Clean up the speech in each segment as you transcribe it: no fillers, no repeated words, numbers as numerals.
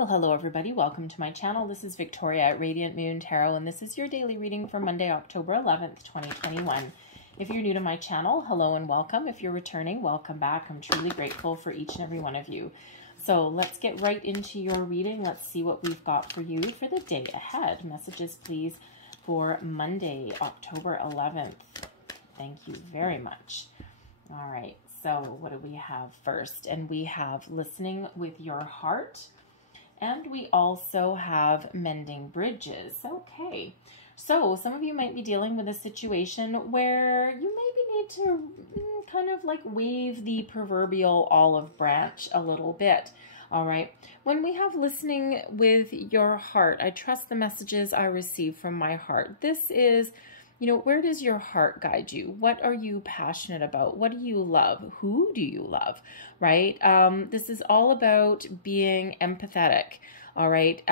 Well, hello everybody. Welcome to my channel. This is Victoria at Radiant Moon Tarot, and this is your daily reading for Monday, October 11th, 2021. If you're new to my channel, hello and welcome. If you're returning, welcome back. I'm truly grateful for each and every one of you. So let's get right into your reading. Let's see what we've got for you for the day ahead. Messages, please, for Monday, October 11th. Thank you very much. All right, so what do we have first? And we have listening with your heart. And we also have mending bridges. Okay, so some of you might be dealing with a situation where you maybe need to kind of like wave the proverbial olive branch a little bit. All right, when we have listening with your heart, I trust the messages I receive from my heart. This is, you know, where does your heart guide you? What are you passionate about? What do you love? Who do you love? Right? This is all about being empathetic. All right.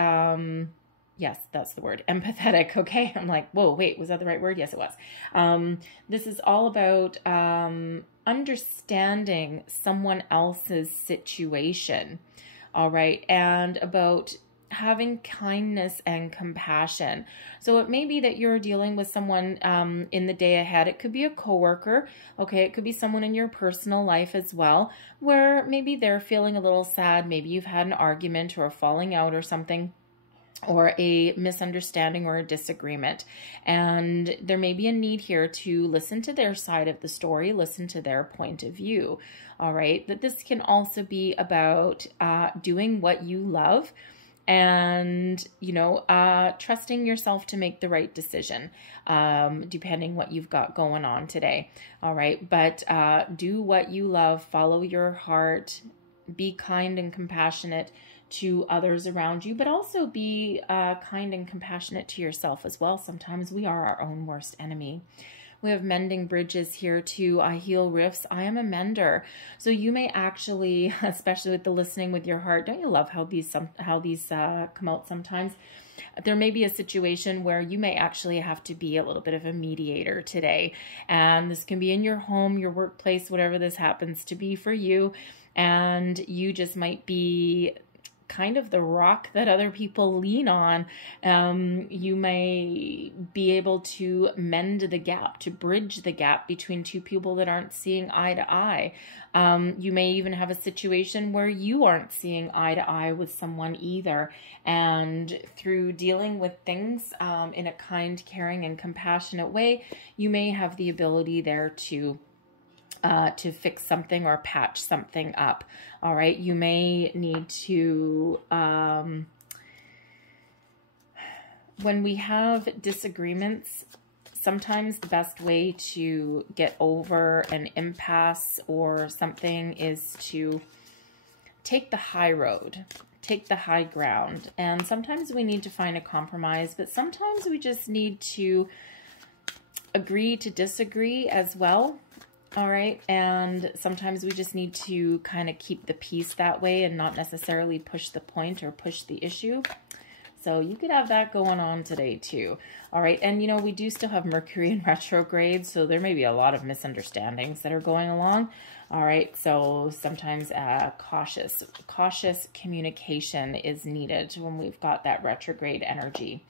Yes, that's the word, empathetic. Okay. I'm like, whoa, wait, was that the right word? Yes, it was. This is all about understanding someone else's situation. All right. And about having kindness and compassion. So it may be that you're dealing with someone in the day ahead. It could be a coworker. Okay, it could be someone in your personal life as well, where maybe they're feeling a little sad. Maybe you've had an argument or a falling out or something, or a misunderstanding or a disagreement. And there may be a need here to listen to their side of the story, listen to their point of view. All right, that this can also be about doing what you love, and, you know, trusting yourself to make the right decision, depending what you've got going on today. All right. But do what you love, follow your heart, be kind and compassionate to others around you, but also be kind and compassionate to yourself as well. Sometimes we are our own worst enemy. We have mending bridges here too. I heal rifts. I am a mender. So you may actually, especially with the listening with your heart, don't you love how these come out sometimes? There may be a situation where you may actually have to be a little bit of a mediator today. And this can be in your home, your workplace, whatever this happens to be for you. And you just might be kind of the rock that other people lean on. You may be able to mend the gap, to bridge the gap between two people that aren't seeing eye to eye. You may even have a situation where you aren't seeing eye to eye with someone either. And through dealing with things in a kind, caring, and compassionate way, you may have the ability there to fix something or patch something up. All right. You may need to, when we have disagreements, sometimes the best way to get over an impasse or something is to take the high road, take the high ground. And sometimes we need to find a compromise, but sometimes we just need to agree to disagree as well. All right. And sometimes we just need to kind of keep the peace that way and not necessarily push the point or push the issue. So you could have that going on today too. All right. And, you know, we do still have Mercury in retrograde, so there may be a lot of misunderstandings that are going along. All right. So sometimes cautious communication is needed when we've got that retrograde energy.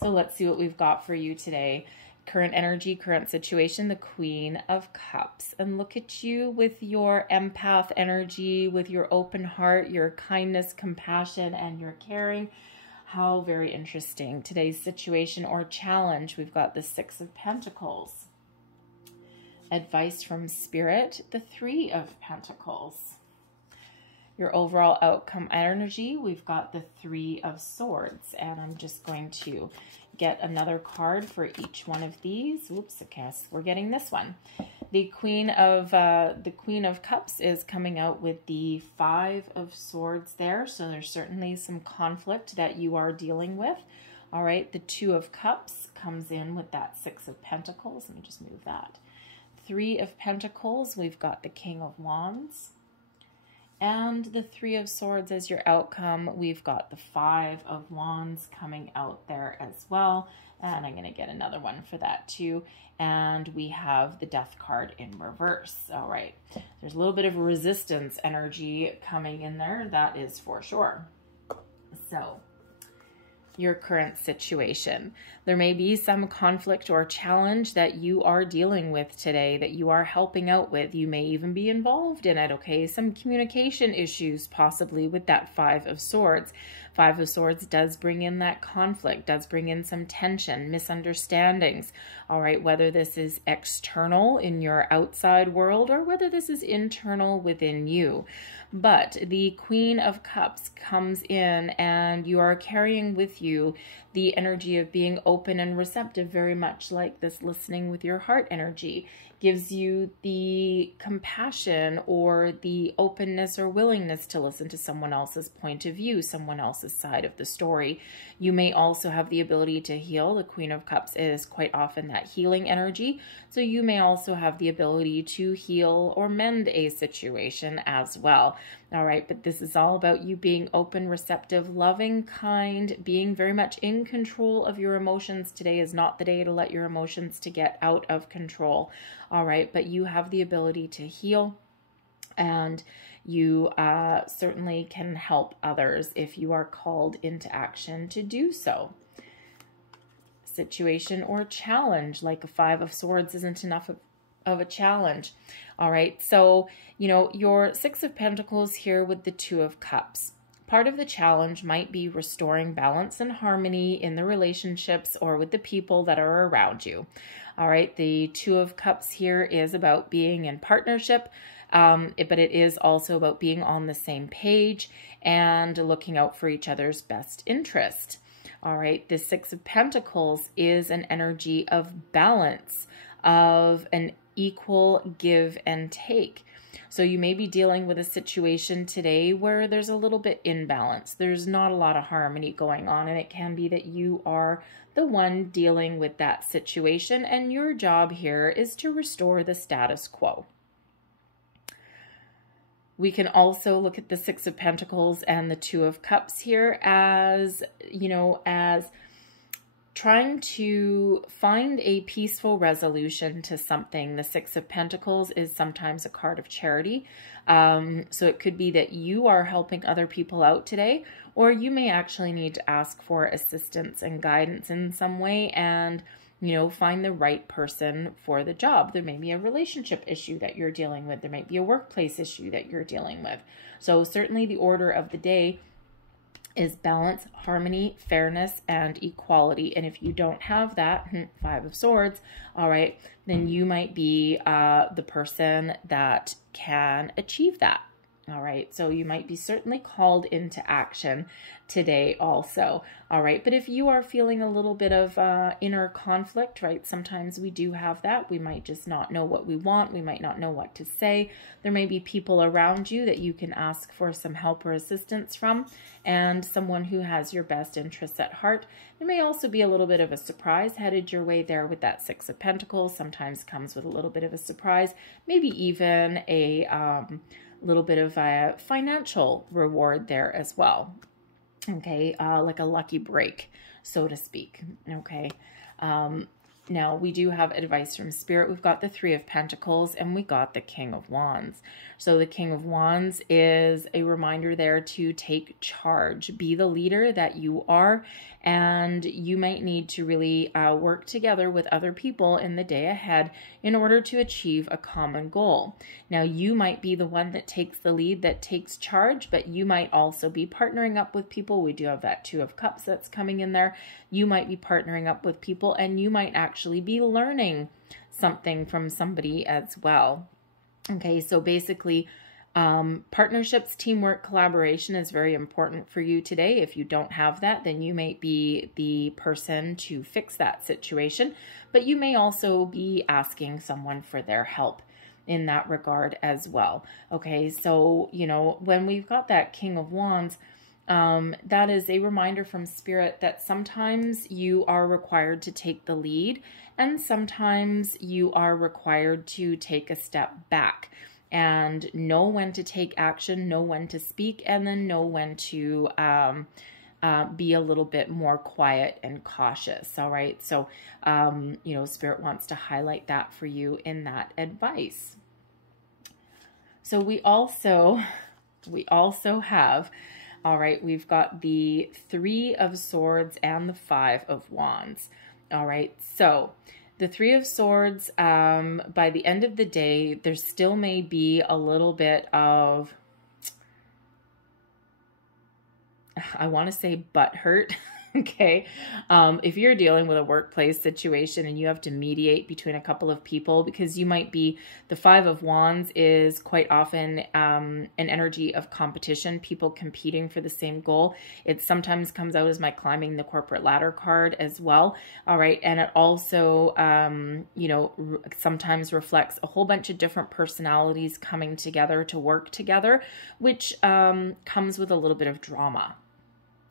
So let's see what we've got for you today. Current energy, current situation, the Queen of Cups. And look at you with your empath energy, with your open heart, your kindness, compassion, and your caring. How very interesting. Today's situation or challenge, we've got the Six of Pentacles. Advice from Spirit, the Three of Pentacles. Your overall outcome energy, we've got the Three of Swords. And I'm just going to get another card for each one of these. Oops, okay, we're getting this one. The Queen of Cups is coming out with the Five of Swords there. So there's certainly some conflict that you are dealing with. All right, the Two of Cups comes in with that Six of Pentacles. Let me just move that. Three of Pentacles, we've got the King of Wands. And the Three of Swords as your outcome, we've got the Five of Wands coming out there as well. And I'm going to get another one for that too. And we have the Death card in reverse. All right. There's a little bit of resistance energy coming in there. That is for sure. So, your current situation. There may be some conflict or challenge that you are dealing with today, that you are helping out with. You may even be involved in it, okay? Some communication issues possibly with that Five of Swords. Five of Swords does bring in that conflict, does bring in some tension, misunderstandings, all right? Whether this is external in your outside world or whether this is internal within you. But the Queen of Cups comes in and you are carrying with you the energy of being open and receptive, very much like this listening with your heart energy. Gives you the compassion or the openness or willingness to listen to someone else's point of view, someone else's side of the story. You may also have the ability to heal. The Queen of Cups is quite often that healing energy. So you may also have the ability to heal or mend a situation as well. All right, but this is all about you being open, receptive, loving, kind, being very much in control of your emotions. Today is not the day to let your emotions to get out of control. All right, but you have the ability to heal, and you certainly can help others if you are called into action to do so. Situation or challenge, like a Five of Swords isn't enough of a challenge. All right, so, you know, your Six of Pentacles here with the Two of Cups. Part of the challenge might be restoring balance and harmony in the relationships or with the people that are around you. All right, the Two of Cups here is about being in partnership, but it is also about being on the same page and looking out for each other's best interest. All right, the Six of Pentacles is an energy of balance, of an equal give and take. So you may be dealing with a situation today where there's a little bit imbalance. There's not a lot of harmony going on, and it can be that you are the one dealing with that situation, and your job here is to restore the status quo. We can also look at the Six of Pentacles and the Two of Cups here as, you know, as trying to find a peaceful resolution to something. The Six of Pentacles is sometimes a card of charity. So it could be that you are helping other people out today, or you may actually need to ask for assistance and guidance in some way and, you know, find the right person for the job. There may be a relationship issue that you're dealing with. There might be a workplace issue that you're dealing with. So certainly the order of the day is balance, harmony, fairness, and equality. And if you don't have that, Five of Swords, all right, then you might be the person that can achieve that. All right, so you might be certainly called into action today also. All right, but if you are feeling a little bit of inner conflict, right, sometimes we do have that. We might just not know what we want. We might not know what to say. There may be people around you that you can ask for some help or assistance from, and someone who has your best interests at heart. There may also be a little bit of a surprise headed your way there with that Six of Pentacles. Sometimes comes with a little bit of a surprise, maybe even a little bit of a financial reward there as well. Okay, like a lucky break, so to speak. Okay, now we do have advice from Spirit. We've got the Three of Pentacles and we got the King of Wands. So the King of Wands is a reminder there to take charge, be the leader that you are, and you might need to really work together with other people in the day ahead in order to achieve a common goal. Now, you might be the one that takes the lead, that takes charge, but you might also be partnering up with people. We do have that Two of Cups that's coming in there. You might be partnering up with people, and you might actually be learning something from somebody as well. Okay, so basically, partnerships, teamwork, collaboration is very important for you today. If you don't have that, then you may be the person to fix that situation, but you may also be asking someone for their help in that regard as well. Okay, so, you know, when we've got that King of Wands, that is a reminder from Spirit that sometimes you are required to take the lead and sometimes you are required to take a step back and know when to take action, know when to speak, and then know when to be a little bit more quiet and cautious. All right. So, you know, Spirit wants to highlight that for you in that advice. So we also have All right, we've got the Three of Swords and the Five of Wands. All right, so the Three of Swords, by the end of the day, there still may be a little bit of, I want to say butt hurt. Okay. If you're dealing with a workplace situation and you have to mediate between a couple of people, because you might be, the Five of Wands is quite often an energy of competition, people competing for the same goal. It sometimes comes out as my climbing the corporate ladder card as well. All right. And it also, you know, sometimes reflects a whole bunch of different personalities coming together to work together, which comes with a little bit of drama.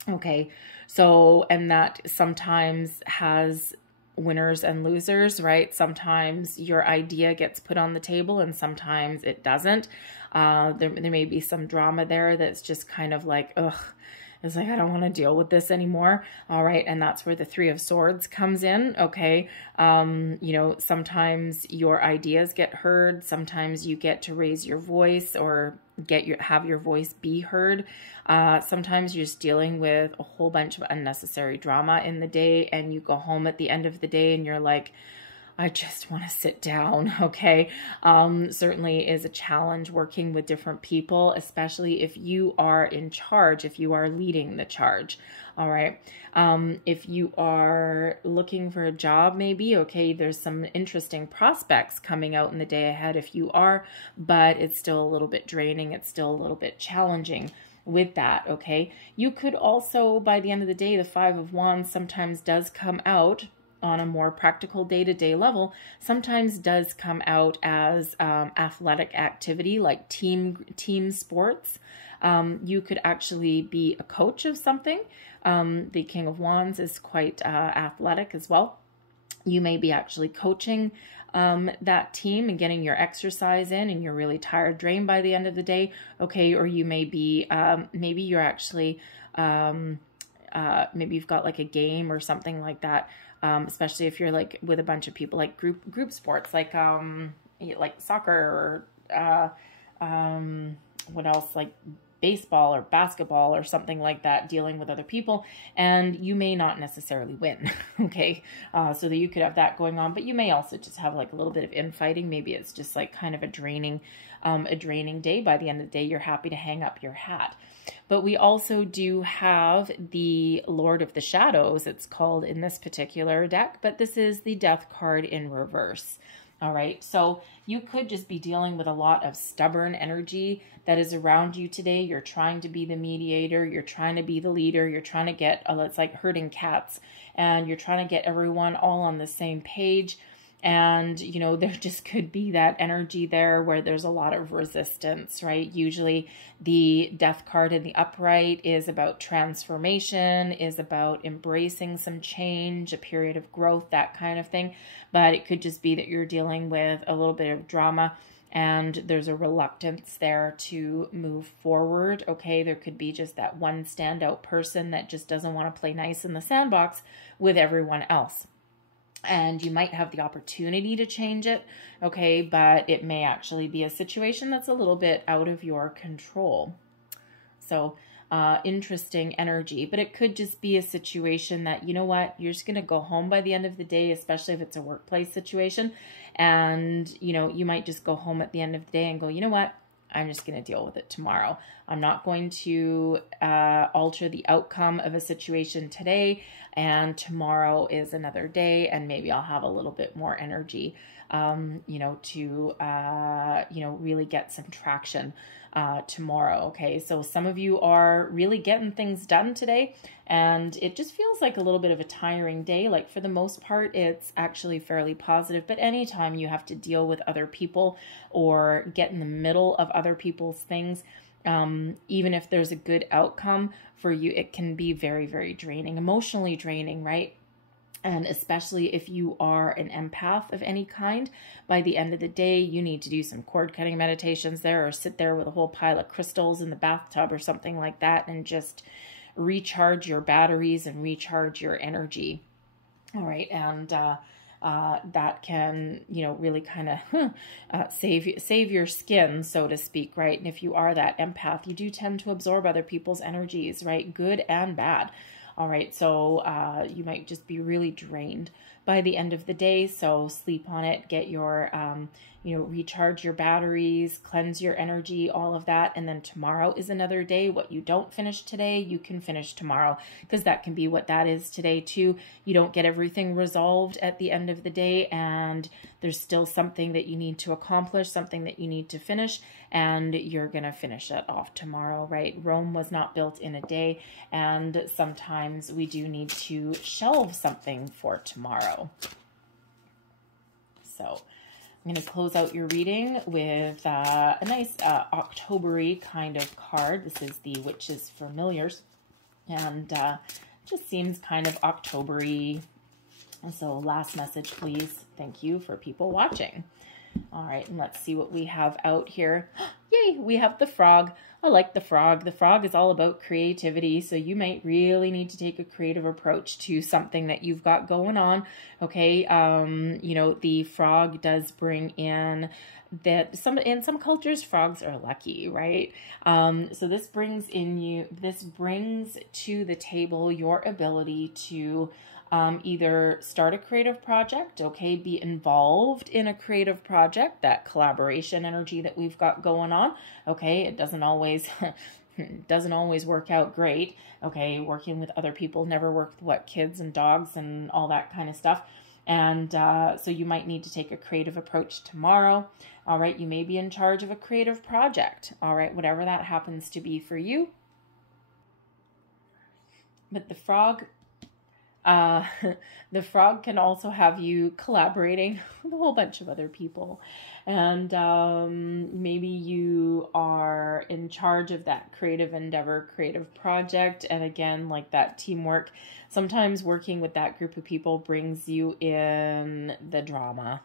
Okay, so, and that sometimes has winners and losers, right? Sometimes your idea gets put on the table and sometimes it doesn't. There may be some drama there that's just kind of like, ugh, it's like, I don't want to deal with this anymore. All right. And that's where the Three of Swords comes in. Okay. You know, sometimes your ideas get heard. Sometimes you get to raise your voice or have your voice be heard. Sometimes you're just dealing with a whole bunch of unnecessary drama in the day and you go home at the end of the day and you're like, I just want to sit down. Okay. Certainly is a challenge working with different people, especially if you are in charge, if you are leading the charge. All right. If you are looking for a job, maybe, okay, there's some interesting prospects coming out in the day ahead if you are, but it's still a little bit draining. It's still a little bit challenging with that. Okay. You could also, by the end of the day, the Five of Wands sometimes does come out on a more practical day-to-day level, sometimes does come out as athletic activity like team sports. You could actually be a coach of something. The King of Wands is quite athletic as well. You may be actually coaching that team and getting your exercise in and you're really tired, drained by the end of the day. Okay, or you may be, maybe you're actually, maybe you've got like a game or something like that. Especially if you're like with a bunch of people, like group sports, like soccer or what else, like baseball or basketball or something like that, dealing with other people, and you may not necessarily win. Okay, so that you could have that going on, but you may also just have like a little bit of infighting. Maybe it's just like kind of a draining day. By the end of the day, you're happy to hang up your hat. But we also do have the Lord of the Shadows, it's called in this particular deck, but this is the Death card in reverse. All right, so you could just be dealing with a lot of stubborn energy that is around you today. You're trying to be the mediator. You're trying to be the leader. You're trying to get, it's like herding cats, and you're trying to get everyone all on the same page. And, you know, there just could be that energy there where there's a lot of resistance, right? Usually the Death card in the upright is about transformation, is about embracing some change, a period of growth, that kind of thing. But it could just be that you're dealing with a little bit of drama and there's a reluctance there to move forward. Okay, there could be just that one standout person that just doesn't want to play nice in the sandbox with everyone else. And you might have the opportunity to change it, okay, but it may actually be a situation that's a little bit out of your control. So, interesting energy, but it could just be a situation that, you know what, you're just going to go home by the end of the day, especially if it's a workplace situation, and, you know, you might just go home at the end of the day and go, you know what, I'm just going to deal with it tomorrow. I'm not going to alter the outcome of a situation today, and tomorrow is another day, and maybe I'll have a little bit more energy, you know, to, you know, really get some traction tomorrow. Okay, so some of you are really getting things done today, and it just feels like a little bit of a tiring day. Like for the most part, it's actually fairly positive, but anytime you have to deal with other people or get in the middle of other people's things, even if there's a good outcome for you, it can be very, very draining, emotionally draining, right? And especially if you are an empath of any kind, by the end of the day, you need to do some cord cutting meditations there, or sit there with a whole pile of crystals in the bathtub or something like that, and just recharge your batteries and recharge your energy. All right. And that can, you know, really kind of save your skin, so to speak, right? And if you are that empath, you do tend to absorb other people's energies, right? Good and bad. All right, so you might just be really drained by the end of the day. So sleep on it, get your, you know, recharge your batteries, cleanse your energy, all of that. And then tomorrow is another day. What you don't finish today, you can finish tomorrow, because that can be what that is today too. You don't get everything resolved at the end of the day, and there's still something that you need to accomplish, something that you need to finish, and you're going to finish it off tomorrow, right? Rome was not built in a day, and sometimes we do need to shelve something for tomorrow. So I'm going to close out your reading with a nice October-y kind of card. This is the Witch's Familiars, and just seems kind of October-y. So last message, please. Thank you for people watching. All right, and let's see what we have out here. Yay, we have the frog. I like the frog. The frog is all about creativity, so you might really need to take a creative approach to something that you've got going on, okay? You know, the frog does bring in that in some cultures, frogs are lucky, right? So this brings to the table your ability to either start a creative project, okay, be involved in a creative project, that collaboration energy that we've got going on, okay, it doesn't always work out great, okay, working with other people, never worked with kids and dogs and all that kind of stuff, and so you might need to take a creative approach tomorrow. All right, you may be in charge of a creative project, all right, whatever that happens to be for you. But the frog can also have you collaborating with a whole bunch of other people. And maybe you are in charge of that creative endeavor, creative project. And again, like that teamwork, sometimes working with that group of people brings you in the drama.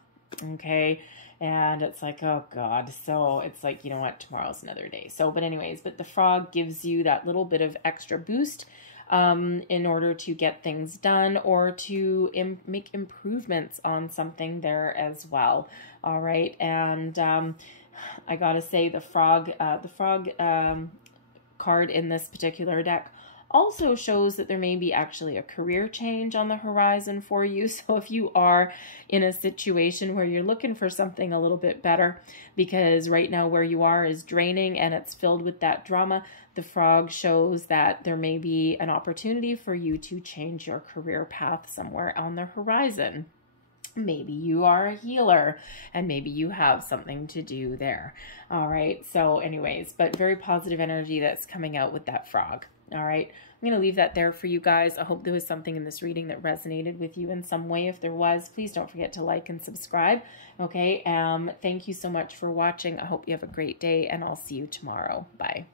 Okay. And it's like, oh God. So it's like, you know what, tomorrow's another day. So, but anyways, but the frog gives you that little bit of extra boost in order to get things done or to make improvements on something there as well. All right. And I gotta say the frog card in this particular deck also shows that there may be actually a career change on the horizon for you. So if you are in a situation where you're looking for something a little bit better, because right now where you are is draining and it's filled with that drama, the frog shows that there may be an opportunity for you to change your career path somewhere on the horizon. Maybe you are a healer and maybe you have something to do there. All right. So anyways, but very positive energy that's coming out with that frog. All right. I'm going to leave that there for you guys. I hope there was something in this reading that resonated with you in some way. If there was, please don't forget to like and subscribe. Okay. Thank you so much for watching. I hope you have a great day and I'll see you tomorrow. Bye.